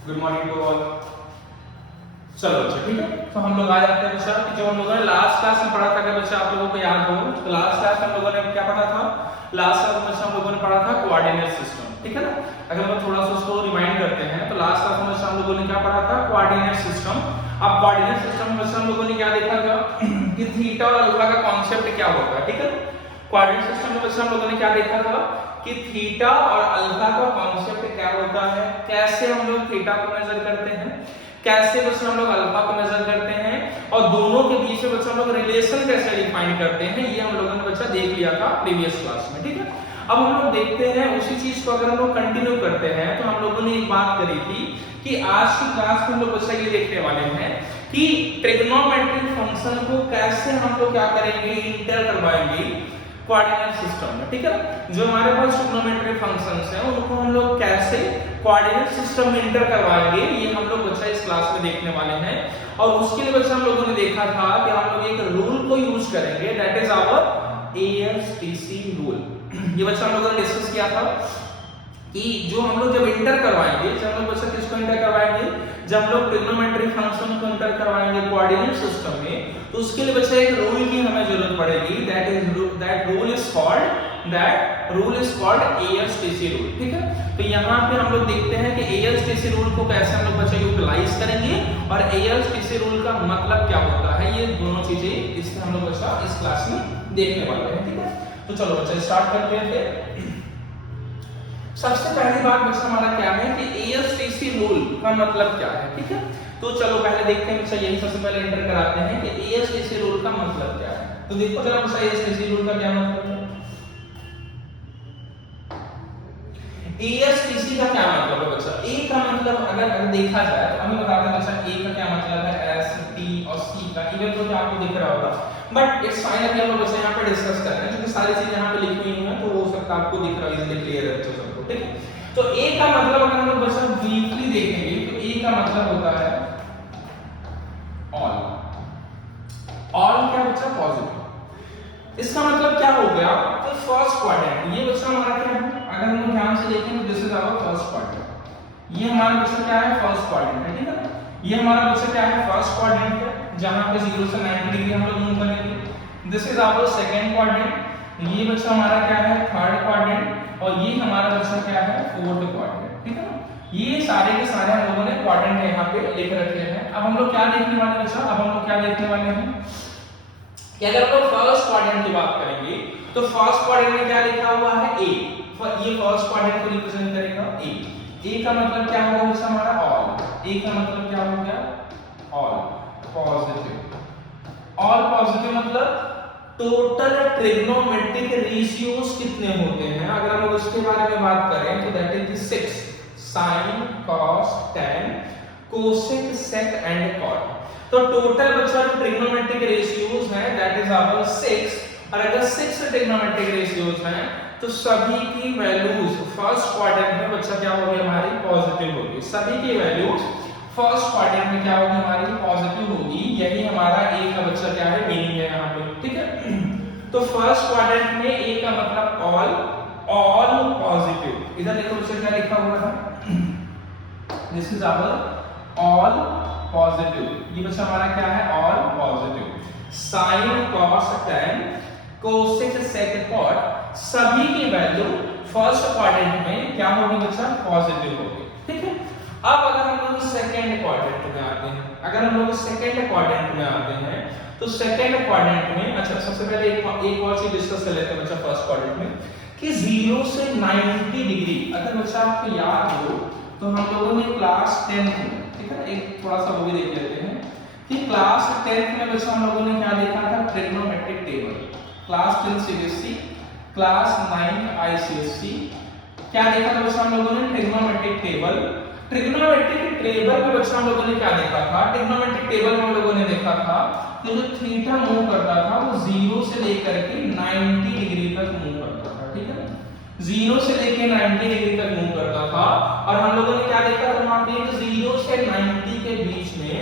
Good morning to all. चलो बच्चा ठीक है, तो हम लोग आ जाते हैं बच्चा कि जो हम लोगों ने लास्ट क्लास में पढ़ा था, अगर बच्चा आप लोगों को याद हो तो लास्ट क्लास में हम लोगों ने क्या पढ़ा था? लास्ट क्लास में बच्चा हम लोगों ने पढ़ा था कोऑर्डिनेट सिस्टम, ठीक है ना। अगर हम थोड़ा सा उसको रिमाइंड करते हैं तो लास्ट क्लास में बच्चा हम लोगों ने क्या पढ़ा था? Coordinate system. अब कोऑर्डिनेट सिस्टम में बच्चा हम लोगों ने क्या देखा था कि थीटा और अल्फा का कॉन्सेप्ट क्या होता है, ठीक है। कोऑर्डिनेट सिस्टम में बच्चा हम लोगों ने क्या देखा था कि थीटा और अल्फा का कॉन्सेप्ट क्या होता है, कैसे हम लोग थीटा को मेजर करते हैं, कैसे बच्चे हम लोग अल्फा को मेजर करते हैं, और दोनों के बीच में बच्चे हम लोग रिलेशन कैसे डिफाइन करते हैं, ये हम लोगों ने बच्चा देख लिया था प्रीवियस क्लास में, ठीक है। अब हम लोग देखते हैं उसी चीज को अगर हम लोग कंटिन्यू करते हैं तो हम लोगों ने एक बात करी थी कि आज की क्लास में हम लोग बच्चा ये देखने वाले हैं कि ट्रिग्नोमेट्रिक फंक्शन को कैसे हम लोग क्या करेंगे, इंटर करवाएंगे कोऑर्डिनेट सिस्टम में, ठीक है। जो हमारे पास ट्रिग्नोमेट्रिक फंक्शंस हैं उनको हम लोग कैसे कोऑर्डिनेट सिस्टम में इंटर करवाएंगे, ये हम लोग बच्चा इस क्लास में देखने वाले हैं। और उसके लिए बच्चा हम लोगों ने देखा था कि हम लोग एक रूल को यूज करेंगे, that is our ASTC rule. ये बच्चा हम लोगों ने डिस्कस किया था कि जो हम लोग जब इंटर करवाएंगे, जब हम लोग बच्चा किसको इंटर करवाएंगे, जब हम लोग ट्रिग्नोमेट्रिक फंक्शन को इंटर करवाएंगे कोऑर्डिनेट सिस्टम में, तो उसके लिए बच्चा एक रूल की हमें जरूरत पड़ेगी, that rule is called ASTC rule, ठीक है। तो यहाँ पे हम लोग देखते हैं कि ASTC रूल को कैसे हम लोग बच्चा यूटिलाइज करेंगे और ASTC रूल का मतलब क्या होता है, ये दोनों चीजें इससे हम लोग बच्चा इस क्लास में देखने वाले हैं, ठीक है। तो चलो बच्चा स्टार्ट करते हैं फिर। सबसे पहली बात बच्चा हमारा क्या है कि ASTC रूल का मतलब क्या है, ठीक है। तो चलो पहले देखते हैं बच्चा, यही सबसे पहले इंटर कराते हैं कि ASTC रूल का मतलब क्या है। तो देखो जरा बच्चा ASTC रूल का क्या मतलब है। ASTC का क्या मतलब है बच्चा? A का मतलब अगर देखा जाए तो हमें बताते हैं बच्चा A का क्या मतलब है, S, T और C का इवन तो आपको दिख रहा होगा, बट इट्स फाइन अभी हम लोग बच्चा यहाँ पे डिस्कस कर रहे हैं क्योंकि सारी चीजें यहाँ पे लिखी हुई हैं तो हो सकता है आपको दिख रहा है, इजीली क्लियर है बच्चों सबको, ठीक है। तो A का मतलब अगर हम लोग बच्चा ब्रीफली देखेंगे तो A का मतलब होता है ऑल। ऑल क्या बच्चा? पॉजिटिव। इसका मतलब क्या हो गया? तो फर्स्ट क्वाड्रेंट, ये बच्चा हमारा क्या है, अगर हम लोग ध्यान से देखें तो this is our first quadrant. ये हमारा बच्चा क्या है? फर्स्ट क्वाड्रेंट है, ठीक है। ये हमारा बच्चा क्या है? फर्स्ट क्वाड्रेंट है, जहां पे 0 से 90 डिग्री हम लोग मूव करेंगे। This is our second quadrant. ये बच्चा हमारा क्या है? Third quadrant. और ये हमारा बच्चा क्या है? फोर्थ क्वाड्रेंट, ठीक है ना। ये सारे के सारे हम लोगों ने क्वाड्रेंट यहाँ पे लिख रखे हैं। अब हम लोग क्या देखने वाले हैं बच्चा? अब हम लोग क्या देखने वाले हैं कि अगर हम लोग फर्स्ट क्वाड्रेंट की बात करेंगे तो फर्स्ट क्वाड्रेंट में क्या लिखा हुआ है? A। ये फर्स्ट क्वाड्रेंट को रिप्रेजेंट करेगा A। A का मतलब क्या होगा बच्चा हमारा? ऑल। A का मतलब क्या हो गया? All positive. ऑल पॉजिटिव मतलब टोटल ट्रिग्नोमेट्रिक रेशियोज कितने होते हैं, अगर हम लोग उसके बारे में बात करें तो that is 6 sin cos tan cosec sec and cot। तो टोटल बच्चा जो ट्रिग्नोमेट्रिक रेशियोज हैं दैट इज आवर 6। और अगर 6 ट्रिग्नोमेट्रिक रेशियोज हैं तो सभी की वैल्यूज फर्स्ट क्वाड्रेंट में बच्चा क्या होगी? हमारी पॉजिटिव होगी। सभी की वैल्यूज फर्स्ट क्वाड्रेंट में क्या होगी? हमारी पॉजिटिव होगी। यही हमारा A का बच्चा क्या है? मीनिंग है यहाँ पे, ठीक है। तो फर्स्ट क्वाड्रेंट में A का मतलब ऑल पॉजिटिव। इधर देखो बच्चा क्या लिखा हुआ है, this is our all positive. ये बच्चा हमारा क्या है? All positive. Sine cos tan cosec sec cot सभी की वैल्यू फर्स्ट क्वाड्रेंट में क्या होगी बच्चा? पॉजिटिव होगी, ठीक है। अब अगर हम लोग सेकंड क्वाड्रेंट में आते हैं, अगर हम लोग सेकंड क्वाड्रेंट में आते हैं तो सेकंड क्वाड्रेंट में अच्छा सबसे पहले एक और चीज डिस्कस कर लेते हैं बच्चा फर्स्ट क्वाड्रेंट में कि 0 से 90 डिग्री। अगर बच्चा आपको याद हो तो हम लोगों ने क्लास 10 में, ठीक है, एक थोड़ा सा वो भी देख लेते हैं कि क्लास 10 में बच्चा हम लोगों ने क्या देखा था? Trigonometric table. Class 10 CBSE, class 9 ICSE क्या देखा था बच्चा हम लोगों ने? Trigonometric table. ट्रिग्नोमेट्रिक टेबल में बच्चा हम लोगों ने क्या देखा था? ट्रिग्नोमेट्रिक टेबल में हम लोगों ने देखा था कि जो थीटा मूव करता था वो 0 से लेकर के 90 डिग्री तक मूव करता था, ठीक है। 0 से लेकर 90 डिग्री तक मूव करता था। और हम लोगों ने क्या देखा था वहां पे? 0 से 90 के बीच में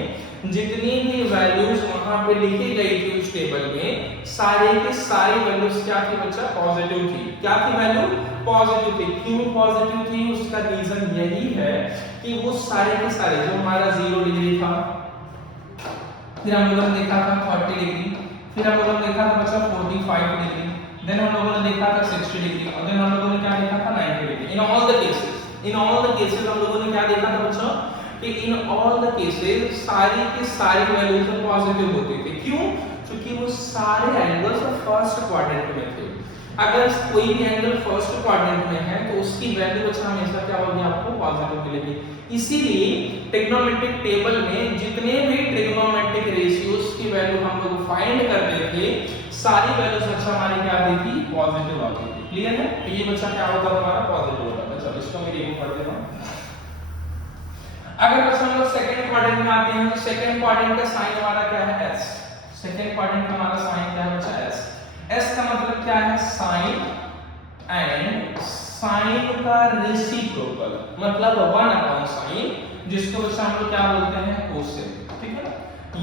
जितनी भी वैल्यूज वहां पे लिखी गई थी उस टेबल में, सारे के सारी वैल्यूज क्या थी बच्चा? पॉजिटिव थी। क्या थी वैल्यू? पॉजिटिव थी। क्यों पॉजिटिव थी? उसका रीजन यही है कि वो सारे के सारे जो हमारा 0 डिग्री था, फिर हम लोगों ने देखा था 30 डिग्री, फिर हम लोगों ने देखा था बच्चा 45 डिग्री, देन हम लोगों ने देखा था 60 डिग्री, और देन हम लोगों ने क्या देखा था 90 degree. In all the cases हम लोगों ने क्या देखा था बच्चा कि इन ऑल द केसेस सारी की सारी वैल्यूज पॉजिटिव होती थी। क्यों? क्योंकि वो सारे एंगल्स फर्स्ट क्वाड्रेंट में थे। अगर कोई भी एंगल फर्स्ट क्वाड्रेंट में है तो उसकी वैल्यू बच्चा हमेशा क्या होगी, आपको पॉजिटिव मिलेगी। इसीलिए ट्रिग्नोमेट्रिक टेबल में जितने भी ट्रिग्नोमेट्रिक रेशियोज की वैल्यू हम लोग फाइंड करते थे, सारी वैल्यूज बच्चा हमारी क्या आती थी, पॉजिटिव आती थी। क्लियर है? तो ये बच्चा क्या होगा, हमारा पॉजिटिव होगा। बच्चा इसको मैं रिमूव कर देता हूं। अगर बच्चा हम लोग सेकंड क्वाड्रेंट में आते हैं तो सेकंड क्वाड्रेंट का साइन हमारा क्या है, एस। सेकंड क्वाड्रेंट का हमारा साइन क्या है बच्चा, एस। एस का मतलब क्या है, साइन एंड साइन का रेसिप्रोकल, मतलब 1/sin, जिसको बच्चा हम लोग क्या बोलते हैं, कोसेक। ठीक है,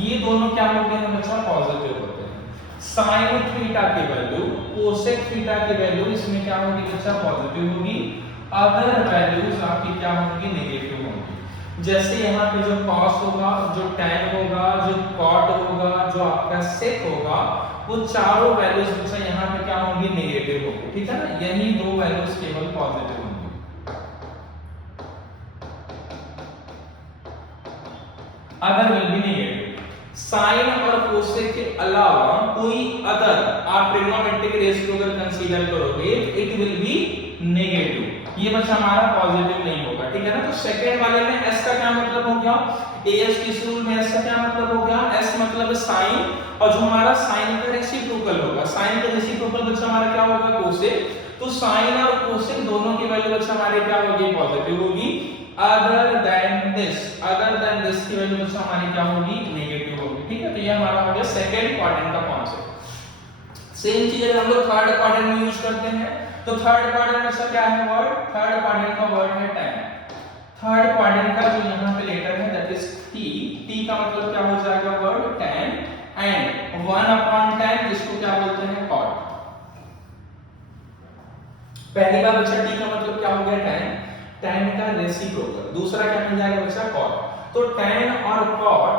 ये दोनों क्या होते हैं बच्चा, पॉजिटिव होते हैं। साइन थीटा की वैल्यू, कोसेक थीटा की वैल्यू इसमें क्या होगी बच्चा, पॉजिटिव होगी। अदर वैल्यूज आपकी क्या होंगी, नेगेटिव होंगी। जैसे यहाँ पे जो cos होगा, जो tan होगा, जो cot होगा, जो आपका sec होगा, वो चारों वैल्यूज बच्चा यहाँ पे क्या होंगी, नेगेटिव होंगी। ठीक है ना, यही दो वैल्यूज केवल पॉजिटिव होंगी। Other will be negative. Sine और कोसेक के अलावा कोई अदर आप ट्रिग्नोमेट्रिक रेशियो अगर कंसीडर करोगे, इट विल बी नेगेटिव। ये बच्चा हमारा पॉजिटिव नहीं होगा। ठीक है ना, तो सेकंड वाले में s का क्या मतलब हो गया, ASTC रूल में s का क्या मतलब हो गया, s मतलब साइन, और जो हमारा साइन का रेसिप्रोकल होगा, साइन का रेसिप्रोकल बच्चा हमारा क्या होगा, कोसेक। तो साइन और कोसेक दोनों की वैल्यू बच्चा हमारे क्या होगी, पॉजिटिव होगी। अदर देन दिस की वैल्यू बच्चा हमारी क्या होगी, नेगेटिव होगी। ठीक है, तो ये हमारा हो गया सेकंड क्वाड्रेंट का कॉन्सेप्ट। सेम चीज अगर हम लोग थर्ड क्वाड्रेंट में यूज करते हैं तो थर्ड क्वाड्रेंट में क्या है वर्ड, थर्ड क्वाड्रेंट का वर्ड है tan। थर्ड क्वाड्रेंट का जो यहां पे लेटर है दैट इज t का मतलब क्या हो जाएगा वर्ड tan, एंड 1/tan जिसको क्या बोलते हैं, cot। पहली बार बच्चा t का मतलब क्या हो गया, tan का रेसिप्रोकल। दूसरा क्या मिल जाएगा बच्चा, cot। तो tan और cot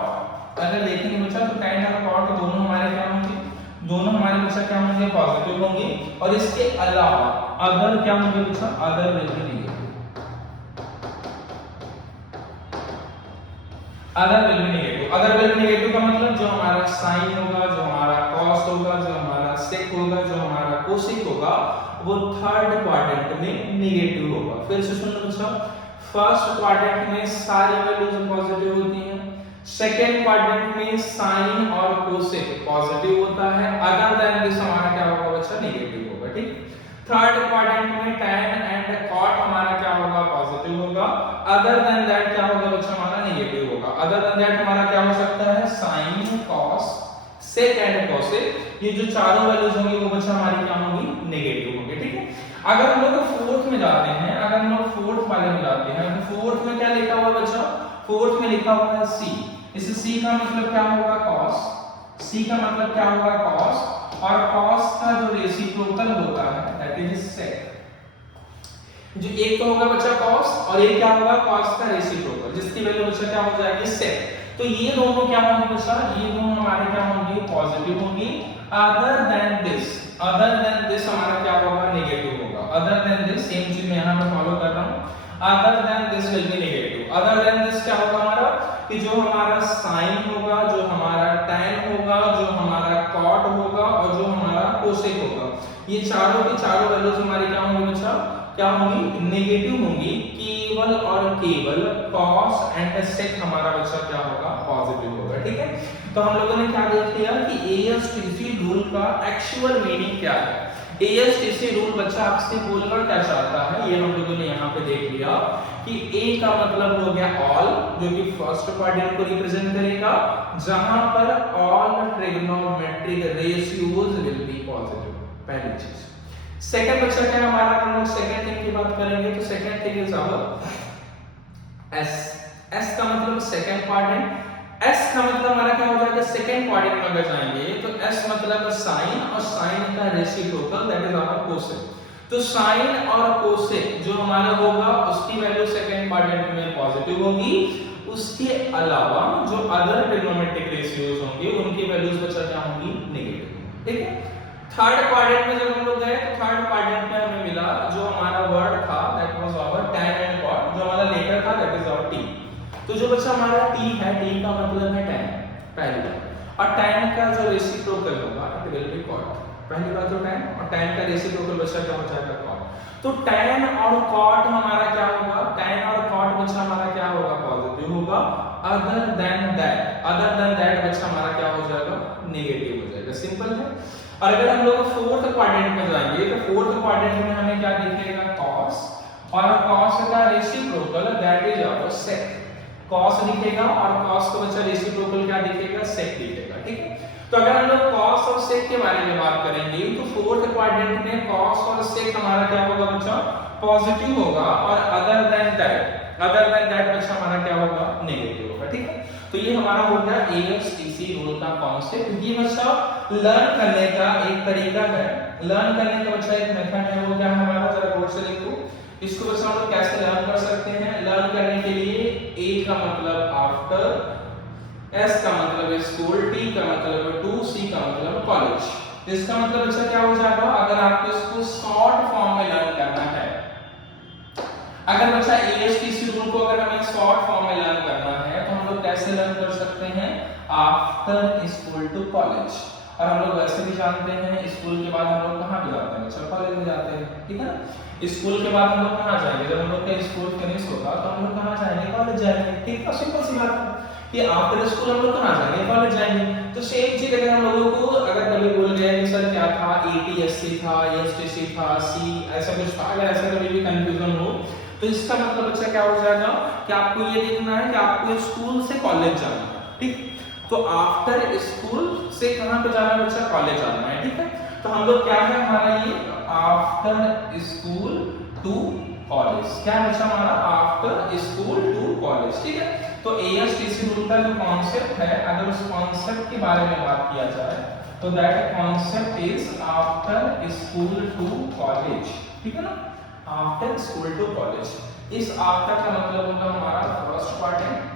अगर देखेंगे बच्चा तो tan और cot दोनों हमारे क्या होंगे, दोनों हमारे बच्चा क्या होंगे, पॉजिटिव होंगे। और इसके अलावा अदर क्या होंगे बच्चा, other will be negative. Other will be negative. Other will be negative का मतलब जो हमारा साइन होगा, जो हमारा कॉस होगा, जो हमारा सेक होगा, जो हमारा कोसेक होगा, वो थर्ड क्वाड्रेंट में नेगेटिव होगा। फिर से सुन लो बच्चा, फर्स्ट क्वाड्रेंट में सारी वैल्यूज पॉजिटिव होती हैं, सेकेंड क्वाड्रेंट में साइन और कोसेक पॉजिटिव होता है। अदर देन दिस हमारा क्या होगा बच्चा, नेगेटिव होगा। ठीक, थर्ड क्वाड्रेंट में tan एंड cot हमारा क्या होगा, पॉजिटिव होगा। अदर देन दैट क्या होगा बच्चा, हमारा नेगेटिव होगा। अदर देन दैट हमारा क्या हो सकता है, sine, cos, sec and cosec, ये जो चारों वैल्यूज होंगी वो बच्चा हमारी क्या होंगी, नेगेटिव होंगी। ठीक है, अगर हम लोग फोर्थ में जाते हैं, अगर हम लोग फोर्थ वाले में जाते हैं तो फोर्थ में क्या लिखा हुआ है बच्चा, फोर्थ में लिखा हुआ है c। इस c का मतलब क्या होगा, cos। c का मतलब क्या होगा, cos, और cos का जो रेसिप्रोकल होता है दैट इज sec। जो एक तो होगा बच्चा cos और एक क्या होगा, cos का रेसिप्रोकल, जिसकी वैल्यू बच्चा क्या हो जाएगी, sec। तो ये दोनों क्या होंगे बच्चा, ये दोनों हमारे क्या होंगे, पॉजिटिव होंगी। अदर देन दिस हमारा क्या होगा, नेगेटिव होगा। अदर देन दिस, सेम चीज मैं यहां पे फॉलो कर रहा हूं, other than this will be negative. Other than this क्या होगा हमारा, कि जो हमारा साइन होगा, जो हमारा tan होगा, जो हमारा cot होगा, और जो हमारा कोसेक होगा, ये चारों की चारों वैल्यूज हमारी क्या होंगी बच्चा, क्या होंगी, नेगेटिव होंगी। केवल और केवल cos एंड sec हमारा बच्चा क्या होगा, पॉजिटिव होगा। ठीक है, तो हम लोगों ने क्या देख लिया कि ASTC रूल का एक्चुअल मीनिंग क्या है। ASTC रूल बच्चा आपसे बोलना क्या चाहता है, ये हम लोगों ने यहाँ पे देख लिया कि A का मतलब हो गया ऑल, जो कि फर्स्ट क्वाड्रेंट को रिप्रेजेंट करेगा, जहां पर all trigonometric ratios will be positive. पहली चीज। सेकंड बच्चा क्या है हमारा, हम लोग सेकंड थिंग की बात करेंगे तो second thing is our S का मतलब सेकंड क्वाड्रेंट। S का मतलब हमारा क्या हो जाएगा, सेकंड क्वाड्रेंट में अगर जाएंगे तो S मतलब साइन, और साइन का reciprocal that is our cosec. तो साइन और कोसेक जो हमारा होगा उसकी वैल्यू सेकंड क्वाड्रेंट में पॉजिटिव होगी, उसके अलावा जो अदर ट्रिग्नोमेट्रिक रेशियोज होंगे उनकी वैल्यूज बच्चा क्या होंगी, नेगेटिव। ठीक है, थर्ड क्वाड्रेंट में जब हम लोग गए तो थर्ड क्वाड्रेंट में हमें मिला जो हमारा वर्ड था that was our tan and cot, जो हमारा लेटर था दैट इज आवर t। तो जो बच्चा हमारा t है, t का मतलब है tan पहली बात, और tan का जो रेसिप्रोकल होगा इट विल बी cot। पहली बात तो tan, और tan का रेसिप्रोकल बच्चा क्या हो जाएगा, cot। तो tan और cot हमारा क्या होगा, tan और cot बच्चा हमारा क्या होगा, पॉजिटिव होगा। अदर देन दैट बच्चा हमारा क्या हो जाएगा, नेगेटिव हो जाएगा। सिंपल है। और अगर हम लोग फोर्थ क्वाड्रेंट में जाएंगे तो फोर्थ क्वाड्रेंट में हमें क्या दिखेगा, cos, और cos का reciprocal that is our sec। cos दिखेगा और cos का बच्चा रेसिप्रोकल क्या दिखेगा, sec दिखेगा। ठीक है, तो अगर हम लोग cos और sec के बारे में बात करेंगे तो फोर्थ क्वाड्रेंट में cos और sec हमारा क्या होगा बच्चा, पॉजिटिव होगा, और अदर देन दैट बच्चा हमारा क्या होगा, नेगेटिव होगा। ठीक है, तो ये हमारा हो गया ASTC रूल का कॉन्सेप्ट। ये बच्चा लर्न करने का एक तरीका है, लर्न करने का बच्चा एक मेथड है, वो क्या है हमारा, जरा गौर से देखो इसको बच्चा हम लोग कैसे लर्न कर सकते हैं। लर्न करने के लिए A का मतलब आफ्टर, S का मतलब स्कूल, T का मतलब टू, C का मतलब कॉलेज। इसका मतलब बच्चा क्या हो जाएगा, अगर आपको इसको शॉर्ट फॉर्म में लर्न करना है, अगर बच्चा ASTC रूल को अगर हमें शॉर्ट फॉर्म में लर्न करना है तो हम लोग कैसे लर्न कर सकते हैं, आफ्टर स्कूल टू कॉलेज। और हम लोग वैसे भी जानते हैं स्कूल के बाद हम लोग कहाँ पे जाते हैं बच्चा, कॉलेज में जाते हैं। ठीक है ना, स्कूल के बाद हम लोग कहाँ जाएंगे, जब हम लोग का स्कूल फिनिश होगा तो हम लोग कहाँ जाएंगे, कॉलेज जाएंगे। ठीक है, सिंपल सी बात है कि आफ्टर स्कूल हम लोग कहाँ जाएंगे, कॉलेज जाएंगे। तो सेम चीज अगर हम लोगों को अगर कभी बोल गया कि सर क्या था, ATSC था, ASTC था, C ऐसा कुछ था, अगर ऐसा कभी भी कंफ्यूजन हो तो इसका मतलब बच्चा क्या हो जाएगा कि आपको ये देखना है कि आपको स्कूल से कॉलेज जाना है। ठीक, तो आफ्टर स्कूल से कहां पे जाना है बच्चा, कॉलेज जाना है। ठीक है, तो हम लोग क्या है हमारा ये आफ्टर स्कूल टू कॉलेज, क्या है बच्चा हमारा, आफ्टर स्कूल टू कॉलेज। ठीक है, तो ASTC रूल का जो कॉन्सेप्ट है, अगर उस कॉन्सेप्ट के बारे में बात किया जाए तो that concept is after school to college. ठीक है ना, आफ्टर स्कूल टू कॉलेज। इस आफ्टर का मतलब होगा हमारा फर्स्ट क्वाड्रेंट,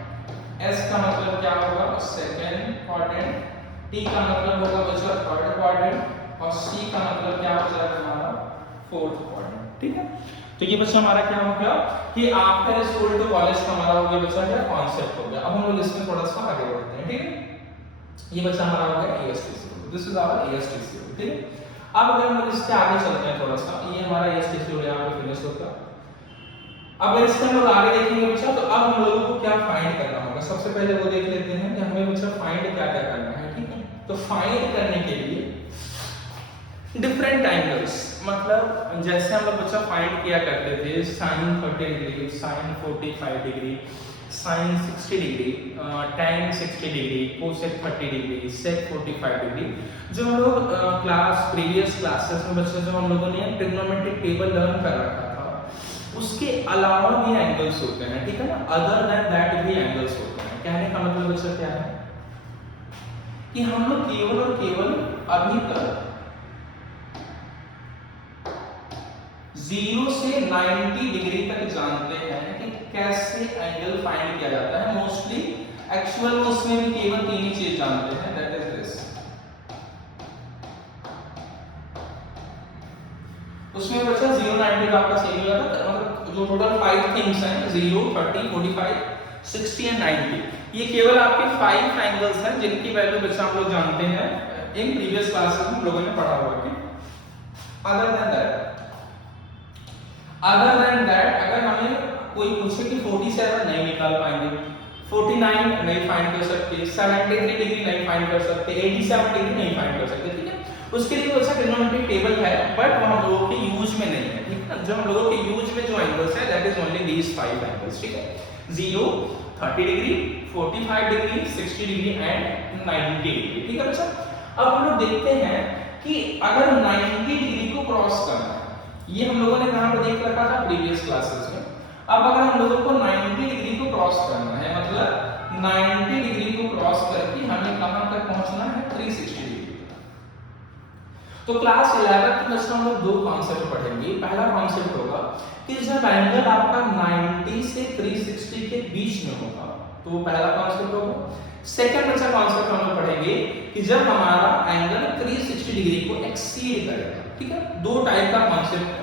S का मतलब क्या होगा, सेकंड क्वाड्रेंट, T का मतलब होगा बच्चा थर्ड क्वाड्रेंट, और C का मतलब क्या हो जाएगा हमारा, फोर्थ क्वाड्रेंट। ठीक है, तो ये बच्चा हमारा क्या हो गया कि आफ्टर स्कूल टू कॉलेज का हमारा हो गया बच्चा क्या कॉन्सेप्ट हो गया। अब हम लोग इसमें थोड़ा सा आगे बढ़ते हैं। ठीक है, ये बच्चा हमारा हो गया ASTC rule, this is our ASTC rule. ठीक है, अब अगर हम लोग इससे आगे चलते हैं थोड़ा सा, ये हमारा ASTC रूल यहाँ पे फिनिश होता है। अब अगर इससे हम लोग आगे देखेंगे बच्चा तो अब हम लोगों को क्या फाइंड करना होगा, सबसे पहले वो देख लेते हैं कि हमें बच्चा फाइंड क्या क्या करना है। ठीक है, तो फाइंड करने के लिए डिफरेंट एंगल्स, मतलब जैसे हम लोग बच्चा फाइंड किया करते थे sin 30 degree, sin 45 degree, sin 60 degree, tan 60 degree, cosec 30 degree, sec 45 degree, जो हम लोग प्रीवियस क्लासेस में बच्चे जो हम लोगों ने ट्रिग्नोमेट्रिक टेबल लर्न कर रखा था, उसके अलावा भी एंगल्स होते हैं। ठीक है ना, अदर देन दैट भी एंगल्स होते हैं। कहने का मतलब बच्चा क्या है कि हम लोग केवल और केवल अभी तक 0 से 90 डिग्री तक जानते हैं कि कैसे एंगल फाइंड किया जाता है। मोस्टली एक्चुअल में उसमें भी केवल तीन ही चीज जानते हैं, दैट इज दिस। उसमें बच्चा 0 90 का आपका सेम ही होगा, मतलब जो टोटल 5 थिंग्स हैं 0 30 45 60 एंड 90, ये केवल आपके 5 एंगल्स हैं जिनकी वैल्यू बच्चा हम लोग जानते हैं, इन प्रीवियस क्लासेस में हम लोगों ने पढ़ा हुआ है। अदर देन दैट अगर हमें कोई पूछे कि 47 नहीं निकाल पाएंगे, 49 नहीं फाइंड कर सकते, 73 डिग्री नहीं फाइंड कर सकते, 87 डिग्री नहीं फाइंड कर सकते। ठीक है, उसके लिए अच्छा ट्रिग्नोमेट्रिक टेबल है, बट वो हम लोगों के यूज में नहीं है। ठीक है, जो हम लोगों के यूज में जो एंगल्स है that is only these 5 angles. ठीक है, 0 30 degree, 45 degree, 60 degree and 90 degree. ठीक है बच्चा, अब हम लोग देखते हैं कि अगर 90 डिग्री को क्रॉस करना है, ये हम लोगों ने कहां पर देख रखा था प्रीवियस क्लासेस में। अब अगर हम लोगों को 90 डिग्री को क्रॉस करना है, मतलब 90 डिग्री को क्रॉस करके हमें कहां तक पहुंचना है, 360 डिग्री। तो क्लास 11 में बच्चों हम लोग दो कॉन्सेप्ट पढ़ेंगे। पहला कॉन्सेप्ट होगा कि जब एंगल आपका 90 से 360 के बीच में होगा, तो वो पहला कॉन्सेप्ट होगा। सेकंड बच्चा कॉन्सेप्ट हम लोग पढ़ेंगे कि जब हमारा एंगल 360 डिग्री को एक्सीड करेगा। ठीक है, दो टाइप का कॉन्सेप्ट है,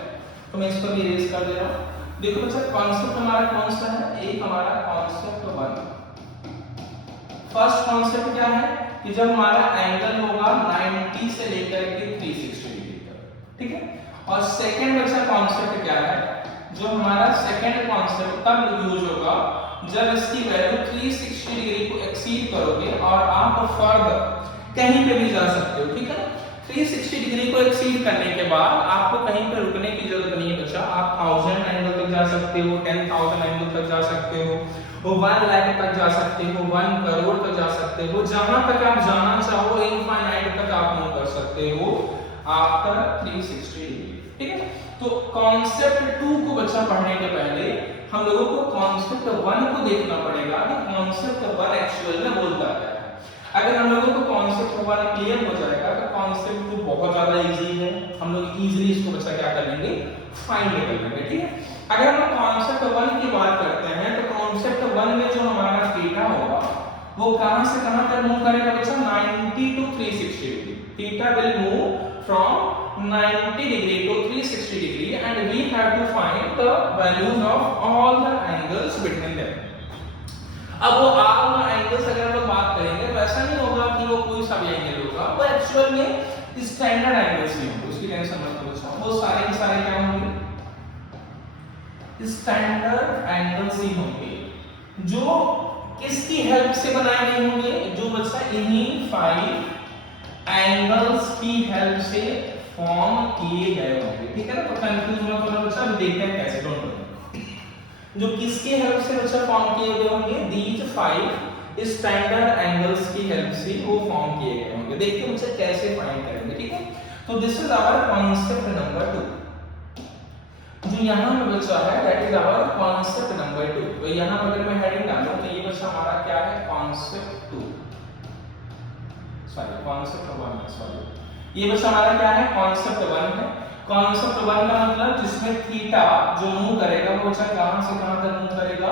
तो मैं इसको भी इरेज कर दे रहा हूं। देखो बच्चा कॉन्सेप्ट हमारा कौन सा है, एक हमारा कॉन्सेप्ट 1। फर्स्ट कॉन्सेप्ट क्या है कि जब हमारा एंगल होगा 90 से लेकर के 360 डिग्री तक। ठीक है, और सेकंड बच्चा कॉन्सेप्ट क्या है, जो हमारा सेकंड कॉन्सेप्ट तब यूज होगा जब इसकी वैल्यू 360 डिग्री को एक्सीड करोगे और आप फर्दर कहीं पे भी जा सकते हो। ठीक है, 360 डिग्री को एक्सीड करने के बाद आपको कहीं पे रुकने की जरूरत नहीं है बच्चा। आप 1000 एंगल तक जा सकते हो, 10,000 एंगल तक जा सकते हो, 1 लाख तक जा सकते हो, 1 करोड़ तक जा सकते हो, जहां तक आप जाना चाहो इनफाइनाइट तक आप मूव कर सकते हो आफ्टर 360 डिग्री। ठीक है, तो कॉन्सेप्ट 2 को बच्चा पढ़ने के पहले हम लोगों को कॉन्सेप्ट 1 को देखना पड़ेगा कि कॉन्सेप्ट 1 एक्चुअल में बोलता क्या है। अगर हम लोगों को कॉन्सेप्ट 1 क्लियर हो जाएगा तो कॉन्सेप्ट 2 बहुत ज्यादा इजी है, हम लोग इजीली इसको बच्चा क्या कर लेंगे, फाइंड कर लेंगे। ठीक है, अगर हम कॉन्सेप्ट 1 की बात करते हैं तो कॉन्सेप्ट 1 में जो हमारा थीटा होगा वो कहां से कहां तक मूव करेगा बच्चा, 90 to 360 degree. Theta will move from 90 degree to 360 degree and we have to find the values of all the angles between them. अब वो all the angles अगर हम लोग बात करेंगे तो ऐसा नहीं होगा कि वो कोई सा भी एंगल होगा, वो एक्चुअल में स्टैंडर्ड एंगल्स ही होंगे, उसकी टेंशन मत लो बच्चों। वो सारे के सारे क्या होंगे, स्टैंडर्ड एंगल्स ही होंगे, जो किसकी हेल्प से बनाए गए होंगे, जो बच्चा इन्हीं 5 एंगल्स की हेल्प से फॉर्म किए गए होंगे। ठीक है ना, तो कंफ्यूज मत होना बच्चा, अब देखते हैं कैसे फॉर्म करेंगे। जो किसके हेल्प से बच्चा फॉर्म किए गए होंगे, दीज 5 स्टैंडर्ड एंगल्स की हेल्प से वो फॉर्म किए गए होंगे। देखते हैं बच्चा कैसे फाइंड करेंगे। ठीक है, तो this is our concept number 2। जो यहाँ पे बच्चा है that is our concept number 2। तो यहाँ पर अगर मैं हेडिंग डालूं तो ये बच्चा हमारा क्या है, कॉन्सेप्ट 2, सॉरी कॉन्सेप्ट 1 है, सॉरी ये बच्चा हमारा क्या है, कॉन्सेप्ट 1 है। कॉन्सेप्ट 1 का मतलब जिसमें थीटा जो मूव करेगा वो बच्चा कहां से कहां तक मूव करेगा,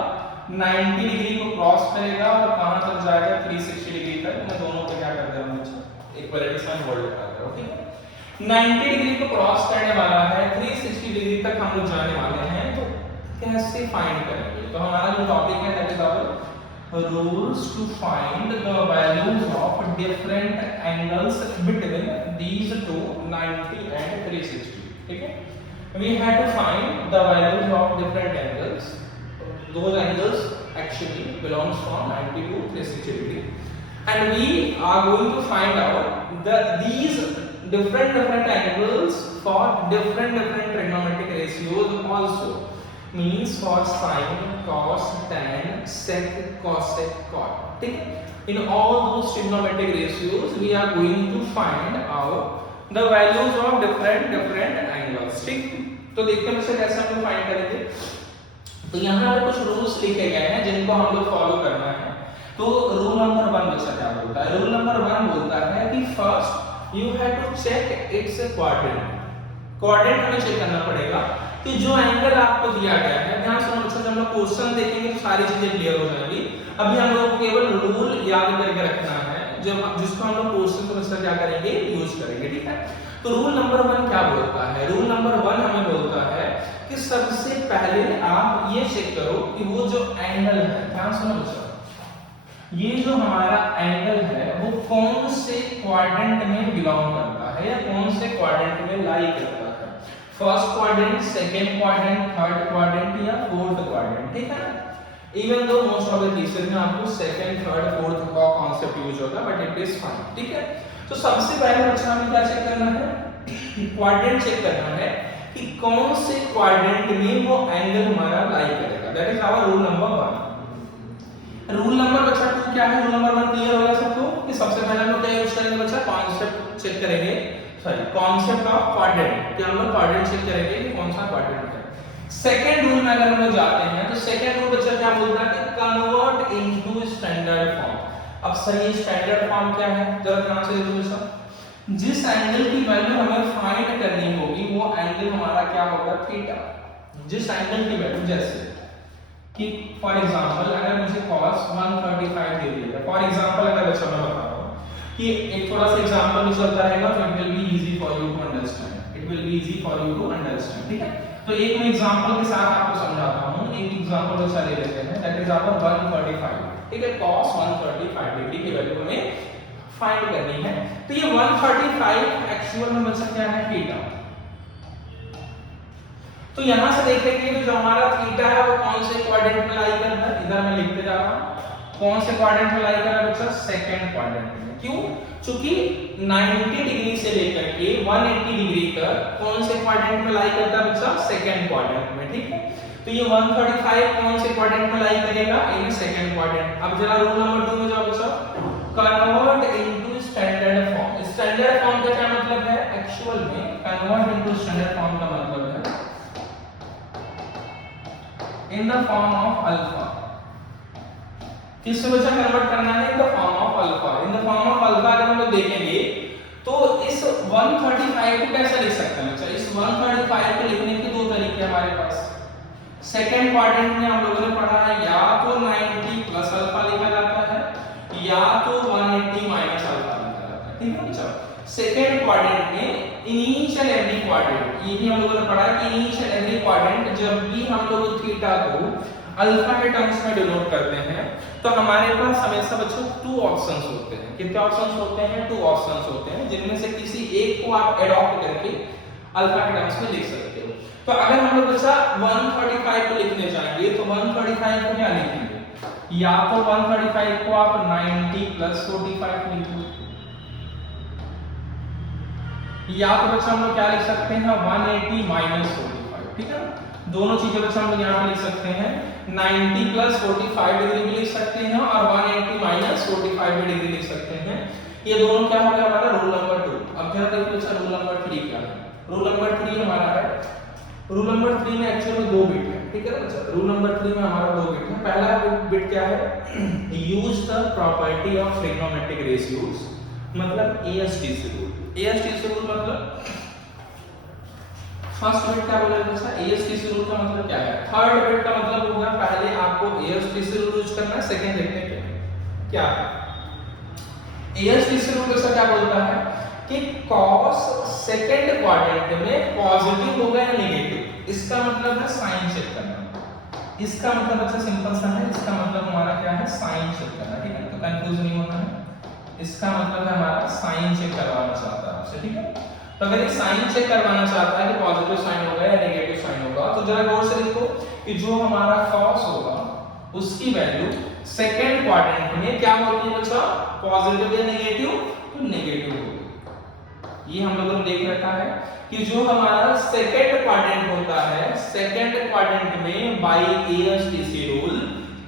90 डिग्री को क्रॉस करेगा और कहां तक जाएगा, 360 डिग्री तक। मैं दोनों पे क्या कर दे रहा हूं बच्चा, इक्वलिटी साइन होल्ड कर दे रहा हूं। ओके, 90 डिग्री को क्रॉस करने वाला है, 360 डिग्री तक हम लोग जाने वाले हैं, तो कैसे फाइंड करेंगे। तो हमारा जो टॉपिक है that is our rules to find the values of different angles between these two, 90 and 360. ठीक है, we had to find the values of different angles. Those angles actually belongs from 90 to 360 degree, and we are going to find out these different angles for different trigonometric ratios also. Means for sin, cos, tan, sec, cosec, cot. ठीक है, in all those trigonometric ratios we are going to find out the values of different angles. ठीक, तो देखते हैं बच्चे कैसे हम लोग फाइंड करेंगे। तो यहाँ पर कुछ रूल्स लिखे गए हैं जिनको हम लोग फॉलो करना है। तो रूल नंबर 1 बच्चा क्या बोलता है, रूल नंबर 1 बोलता है कि first you have to check its quadrant. Quadrant हमें चेक करना पड़ेगा कि जो एंगल आपको दिया गया है, ध्यान से बच्चों जब हम लोग क्वेश्चन देखेंगे तो सारी चीजें क्लियर हो जाएंगी। अभी हम लोग केवल रूल याद करके रखना है, जब जिसको हम लोग क्वेश्चन को बच्चा क्या करेंगे, यूज करेंगे। ठीक है, तो रूल नंबर 1 क्या बोलता है, रूल नंबर 1 हमें बोलता है कि सबसे पहले आप ये चेक करो कि वो जो एंगल है, ध्यान से बच्चों, ये जो हमारा एंगल है वो कौन से क्वाड्रेंट में बिलोंग करता है या कौन से क्वाड्रेंट में लाई करता है। First quadrant, second quadrant, third quadrant या फोर्थ क्वाड्रेंट। ठीक है, even though most of the cases में आपको सेकंड, थर्ड, फोर्थ का कांसेप्ट यूज होगा, बट इट इज फाइन। ठीक है, तो सबसे पहले बच्चा हमें क्या चेक करना है, क्वाड्रेंट चेक करना है कि कौन से क्वाड्रेंट में वो एंगल हमारा लाई करेगा। That is our rule number 1। Rule number बच्चा 2 क्या है, रूल नंबर 1 क्लियर हो गया सबको कि सबसे पहले हम लोग क्या यूज करेंगे बच्चा, कॉन्सेप्ट चेक करेंगे, सॉरी कॉन्सेप्ट ऑफ क्वाड्रेंट, कि हम लोग क्वाड्रेंट चेक करेंगे कि कौन सा क्वाड्रेंट है। सेकंड रूल में अगर हम लोग जाते हैं तो सेकंड रूल बच्चा क्या बोलता है कि कन्वर्ट इनटू स्टैंडर्ड फॉर्म। अब सही स्टैंडर्ड फॉर्म क्या है, जरा ध्यान से देखो बच्चा, जिस एंगल की वैल्यू हमें फाइंड करनी होगी वो एंगल हमारा क्या होगा, थीटा। जिस एंगल की वैल्यू, जैसे कि फॉर एग्जांपल अगर मुझे cos 135 दे दिया, फॉर एग्जांपल अगर बच्चा मैं बता रहा हूं कि एक थोड़ा सा एग्जांपल भी चलता रहेगा तो it will be easy for you to understand, it will be easy for you to understand, ठीक है। तो एक मैं एग्जांपल के साथ आपको समझाता हूं। एक एग्जांपल बच्चा ले लेते हैं, दैट इज आवर 135, ठीक है। cos 135 डिग्री की वैल्यू हमें फाइंड करनी है। तो ये 135 एक्चुअल में बच्चा क्या है, थीटा। तो यहां से देखेंगे तो जो हमारा थीटा है वो कौन से क्वाड्रेंट में लाई कर रहा है, इधर मैं लिखते जा रहा हूं। कौन से क्वाड्रेंट में लाई कर रहा है बच्चा, सेकंड क्वाड्रेंट में। क्यों? क्योंकि 90 डिग्री से लेकर के 180 डिग्री तक कौन से क्वाड्रेंट में लाई करता है बच्चा, सेकंड क्वाड्रेंट में, ठीक है। तो ये 135 कौन से क्वाड्रेंट में लाई करेगा, इन सेकंड क्वाड्रेंट। अब जरा रूल नंबर 2 में जाओ बच्चा, convert into standard form. Standard form का क्या मतलब है, एक्चुअल में कन्वर्ट इनटू स्टैंडर्ड फॉर्म का मतलब है in the form of alpha. किस वजह कन्वर्ट करना है, in the form of alpha. In the form of alpha अगर हम लोग देखेंगे तो इस 135 को कैसे लिख सकते हैं बच्चा, इस 135 को लिखने के दो तरीके हमारे पास। सेकंड क्वाड्रेंट में हम लोगों ने पढ़ा है या तो 90 प्लस अल्फा लिखा जाता है या तो 180 माइनस अल्फा लिखा जाता है, ठीक है बच्चा। सेकंड क्वाड्रेंट में ईच एंड एवरी क्वाड्रेंट, ये भी हम लोगों ने पढ़ा है कि ईच एंड एवरी क्वाड्रेंट जब भी हम लोग थीटा को अल्फा के टर्म्स में डिनोट करते हैं तो हमारे पास हमेशा बच्चों 2 ऑप्शंस होते हैं। कितने ऑप्शंस होते हैं, 2 ऑप्शंस होते हैं, जिनमें से किसी एक को आप एडॉप्ट करके अल्फा के टर्म्स में लिख सकते हो। तो अगर हम लोग बच्चा 135 को लिखने जाएंगे तो 135 को क्या लिखेंगे, या तो 135 को आप 90 प्लस 45 लिख दो, या तो बच्चा हम लोग क्या लिख सकते हैं 180 माइनस 45, ठीक है। दोनों चीजें बच्चा हम लोग यहाँ पे लिख सकते हैं, 90 प्लस 45 डिग्री भी लिख सकते हैं और 180 माइनस 45 डिग्री लिख सकते हैं। ये दोनों क्या हो गया हमारा रूल नंबर 2। अब जरा देखो बच्चा रूल नंबर 3 क्या है। रूल नंबर 3 हमारा है, रूल नंबर 3 में एक्चुअली में 2 बिट है, ठीक है बच्चा। रूल नंबर 3 में हमारा 2 बिट है। पहला बिट क्या है, use the property of trigonometric ratios, मतलब ASTC रूल। ASTC रूल मतलब फर्स्ट बिट क्या बोला बच्चा, ASTC रूल का मतलब क्या है। थर्ड बिट का मतलब होगा पहले आपको ASTC रूल यूज करना है, सेकंड देखते हैं क्या है। ASTC रूल बच्चा क्या बोलता है कि cos सेकंड क्वाड्रेंट में पॉजिटिव होगा या नेगेटिव, इसका मतलब है साइन चेक करना। इसका मतलब अच्छा सिंपल सा है, इसका मतलब हमारा क्या है, साइन चेक करना, ठीक है। तो कंफ्यूज नहीं होना है, इसका मतलब है हमारा साइन चेक करवाना चाहता है आपसे, ठीक है। तो अगर ये साइन चेक करवाना चाहता है कि पॉजिटिव साइन होगा या नेगेटिव साइन होगा, तो जरा गौर से देखो कि जो हमारा cos होगा उसकी वैल्यू सेकंड क्वाड्रेंट में क्या होती है बच्चा, पॉजिटिव या नेगेटिव, तो नेगेटिव होगी। ये हम लोगों ने देख रखा है कि जो हमारा सेकंड क्वाड्रेंट होता है, सेकंड क्वाड्रेंट में बाय ASTC रूल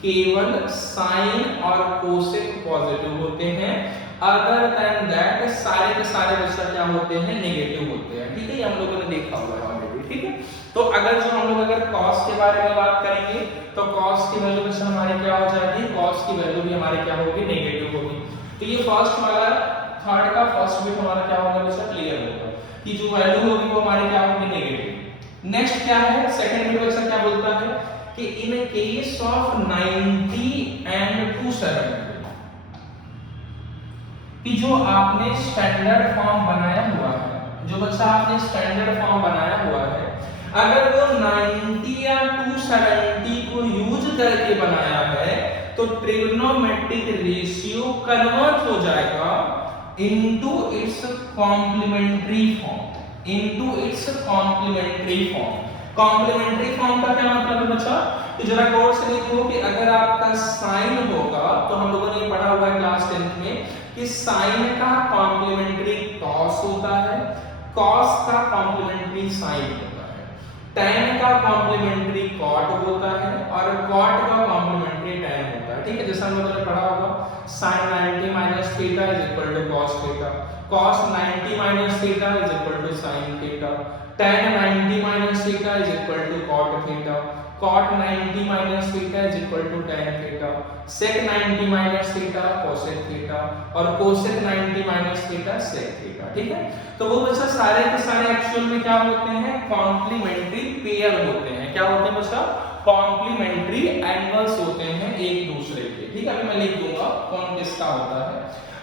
केवल साइन और कोसेक पॉजिटिव होते हैं, अदर देन दैट सारे के सारे बच्चा क्या होते हैं, नेगेटिव होते हैं, ठीक है। ये हम लोगों ने देखा हुआ है ऑलरेडी, ठीक है। तो अगर जो हम लोग अगर cos के बारे में बात करेंगे तो cos की वैल्यू बच्चा हमारे क्या हो जाएगी, cos की वैल्यू भी हमारे क्या होगी, नेगेटिव होगी। तो ये फर्स्ट वाला थर्ड का फर्स्ट बिट हमारा क्या होगा बच्चा, क्लियर होगा कि जो वैल्यू होगी वो हमारे क्या होगी, नेगेटिव। नेक्स्ट क्या है, सेकंड बिट बच्चा क्या बोलता है कि इन केस ऑफ 90 एंड 270 कि जो आपने स्टैंडर्ड फॉर्म बनाया हुआ है, जो बच्चा आपने स्टैंडर्ड फॉर्म बनाया हुआ है, अगर वो 90 या 270 को यूज करके बनाया है तो ट्रिग्नोमेट्रिक रेशियो कन्वर्ट हो जाएगा into its complementary form, into its complementary form. Complementary form का क्या मतलब है बच्चा, तो जरा गौर से देखो कि अगर आपका साइन होगा तो हम लोगों ने पढ़ा हुआ है क्लास 10th में कि साइन का कॉम्प्लीमेंट्री cos होता है, cos का कॉम्प्लीमेंट्री साइन होता है, tan का कॉम्प्लीमेंट्री cot होता है और cot का कॉम्प्लीमेंट्री tan होता है, ठीक है। जैसा हम लोगों ने पढ़ा होगा sin 90 minus theta is equal to cos theta, cos 90 minus theta is equal to sin theta, tan 90 minus theta is equal to cot theta, cot 90 minus theta is equal to tan theta, sec 90 minus theta cosec theta और cosec 90 minus theta sec theta, ठीक है। तो वो बच्चा सारे के सारे actual में क्या होते हैं, कॉम्प्लीमेंट्री पेयर होते हैं। क्या होते हैं बच्चा, कॉम्प्लीमेंट्री एंगल्स होते हैं एक दूसरे के, ठीक है। अभी मैं लिख दूंगा कौन किसका होता है।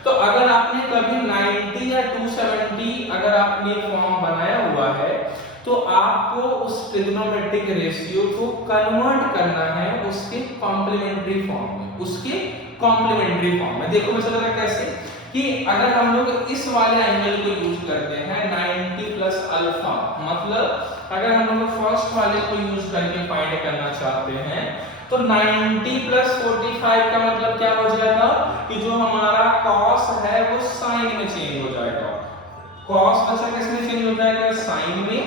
तो अगर आपने कभी 90 या 270 अगर आपने फॉर्म बनाया हुआ है तो आपको उस ट्रिग्नोमेट्रिक रेशियो को कन्वर्ट करना है उसके कॉम्प्लीमेंट्री फॉर्म में, उसके कॉम्प्लीमेंट्री फॉर्म में। देखो मैं चल कैसे कि अगर हम लोग इस वाले एंगल को यूज करते हैं 90 प्लस अल्फा, मतलब अगर हम लोग फर्स्ट वाले को यूज करके फाइंड करना चाहते हैं तो 90 प्लस 45 का मतलब क्या हो जाएगा कि जो हमारा cos है वो sin में चेंज हो जाएगा। cos बचा किस में चेंज हो जाएगा, sin में।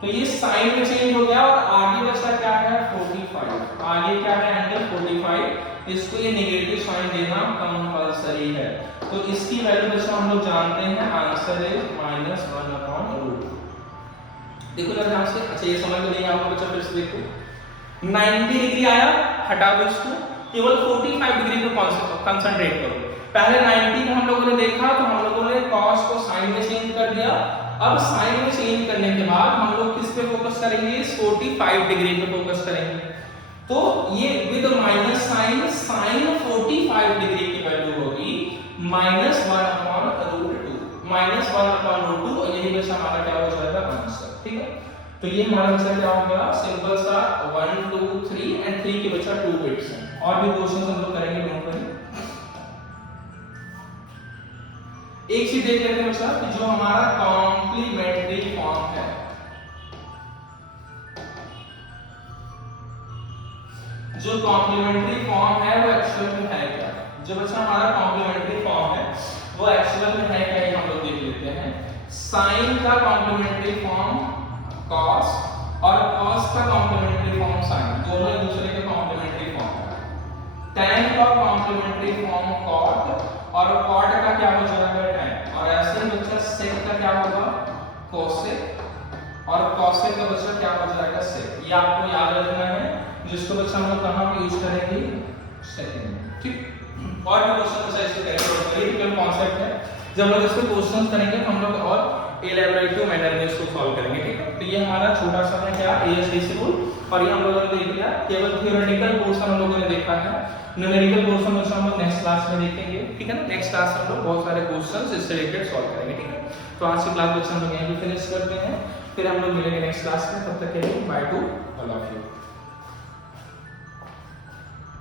तो ये sin में चेंज हो गया और आगे बचा क्या है 45, आगे क्या है एंगल 45। इसको ये नेगेटिव साइन देना कंपलसरी है। तो इसकी वैल्यू बच्चा हम लोग जानते हैं, आंसर इज -1/√2। देखो जरा ध्यान से, अच्छा ये समझ में नहीं आया बच्चा, फिर से देखो 90 डिग्री आया, हटा दो इसको, केवल 45 डिग्री पे कंसंट्रेट करो। पहले 90 को हम लोगों ने देखा तो हम लोगों ने cos को sin में चेंज कर दिया। अब sin में चेंज करने के बाद हम लोग किस पे फोकस करेंगे, 45 डिग्री पे फोकस करेंगे। तो ये with minus sine sin 45 degree की वैल्यू होगी -1/√2, -1/√2 और यही बच्चा हमारा क्या हो जाएगा आंसर, ठीक है। तो ये हमारा बच्चा क्या हो गया, सिंपल सा 1 2 3 एंड 3 के बच्चा 2 बिट्स हैं। और भी क्वेश्चंस हम लोग करेंगे नोट करें। एक चीज देख लेते हैं बच्चा कि जो हमारा कॉम्प्लीमेंट्री फॉर्म है, जो कॉम्प्लीमेंट्री फॉर्म है वो एक्चुअल में है क्या। जो बच्चा हमारा कॉम्प्लीमेंट्री फॉर्म है वो एक्चुअल में है क्या, ये हम लोग देख लेते हैं। साइन का कॉम्प्लीमेंट्री फॉर्म cos और cos का कॉम्प्लीमेंट्री फॉर्म sin, दोनों एक दूसरे के कॉम्प्लीमेंट्री फॉर्म है। tan का कॉम्प्लीमेंट्री फॉर्म cot और cot का क्या हो जाएगा tan, और ऐसे ही बच्चा sec का क्या होगा cosec और cosec का बच्चा क्या हो जाएगा sec। ये आपको याद रखना है, जिसको बच्चा हम लोग कहां पे यूज करेंगे, सेकंड में, ठीक। और भी क्वेश्चन बच्चा इससे करेंगे, ये क्या कांसेप्ट है। जब लोग इस पे क्वेश्चंस करेंगे हम लोग और एलैबोरेटिव मैनर में इसको सॉल्व करेंगे, ठीक है। तो ये हमारा छोटा सा है क्या एएसडीसी रूल, और ये हम लोगों ने देख लिया। केवल थ्योरेटिकल पोर्शन हम लोगों ने देखा है, न्यूमेरिकल पोर्शन बच्चा हम लोग नेक्स्ट क्लास में देखेंगे, ठीक है ना। नेक्स्ट क्लास में हम लोग बहुत सारे क्वेश्चंस इससे रिलेटेड सॉल्व करेंगे, ठीक है। तो आज की क्लास बच्चा हम लोग यहीं पे फिनिश करते हैं, फिर हम लोग मिलेंगे नेक्स्ट क्लास में। तब तक के लिए by two all of you.